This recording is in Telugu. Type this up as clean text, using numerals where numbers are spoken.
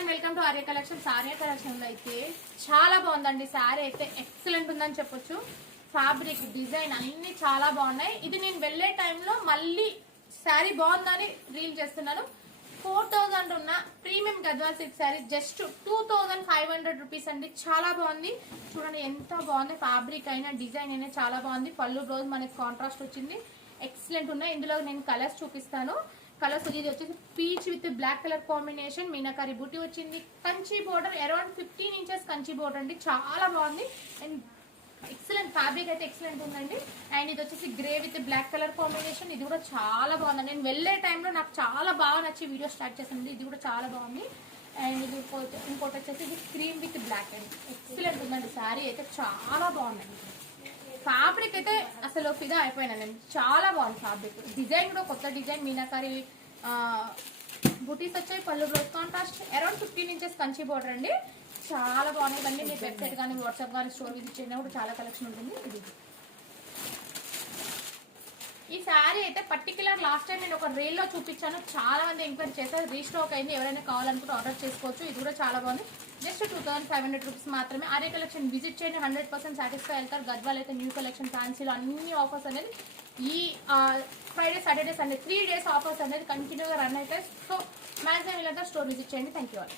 Everyone welcome to Arya collections. Arya collections అయితే చాలా బాగుందండి. శారీ అయితే ఎక్సలెంట్ ఉందని చెప్పొచ్చు. ఫ్యాబ్రిక్ డిజైన్ అన్ని చాలా బాగున్నాయి. ఇది నేను వెళ్లే టైంలో మళ్ళీ శారీ బాగుందని రీల్ చేస్తున్నాను. 4000 ఉన్న premium Gadwal silk sari just 2500 rupees అండి. చాలా బాగుంది. చూడండి ఎంత బాగుంది. ఫ్యాబ్రిక్ అయినా డిజైన్ అయినా చాలా బాగుంది. పళ్ళు బ్లౌజ్ మనకి కాంట్రాస్ట్ వచ్చింది. ఎక్సలెంట్ ఉన్నాయి. ఇందులో నేను కలర్స్ చూపిస్తాను. కలర్స్ ఇది వచ్చేసి peach with black colour combination, Meenakari బూటీ వచ్చింది. Kanchi border around 15 inches Kanchi border అండి. చాలా బాగుంది. అండ్ ఎక్సలెంట్ ఫ్యాబ్రిక్ అయితే ఎక్సలెంట్ ఉందండి. అండ్ ఇది వచ్చేసి grey with black colour combination. ఇది కూడా చాలా బాగుంది. నేను వెళ్ళే టైంలో నాకు చాలా బాగా నచ్చి వీడియో స్టార్ట్ చేశాను. ఇది కూడా చాలా బాగుంది. అండ్ ఇది ఇంకోటి వచ్చేసి ఇది క్రీమ్ విత్ బ్లాక్ అండి. ఎక్సలెంట్ ఉందండి. శారీ అయితే చాలా బాగుందండి. ఫ్యాబ్రిక్ అయితే అసలు ఫిదా అయిపోయినా నేను. చాలా బాగుంది ఫ్యాబ్రిక్. డిజైన్ కూడా కొత్త డిజైన్, మీనాకారి బుటీస్ వచ్చాయి. పళ్ళు blouse contrast around 15 inches Kanchi border అండి. చాలా బాగున్నాయి. ఇవన్నీ మీ వెబ్సైట్ కానీ వాట్సాప్ కానీ స్టోర్ విజిట్ చేయడం కూడా చాలా కలెక్షన్ ఉంటుంది. ఇది ఈ శారీ అయితే పర్టికులర్ లాస్ట్ టైం నేను ఒక రీల్లో చూపించాను. చాలా మంది ఎంక్వైరీ చేశారు. రీస్టాక్ అయింది. ఎవరైనా కావాలనుకుంటే ఆర్డర్ చేసుకోవచ్చు. ఇది కూడా చాలా బాగుంది. జస్ట్ 2500 రూపీస్ మాత్రమే. ఆర్య కలెక్షన్ విజిట్ చేయండి. 100% సాటిస్ఫై అవుతారు. గద్వాల్ అయితే న్యూ కలెక్షన్, ఫ్యాన్సీలో అన్ని ఆఫర్స్ అనేది ఈ Friday, Saturday, Sunday 3 days offers అనేది కంటిన్యూగా రన్ అవుతాయి. సో మ్యాక్సిమం ఇలాంటి స్టోర్ విజిట్ చేయండి. Thank you all.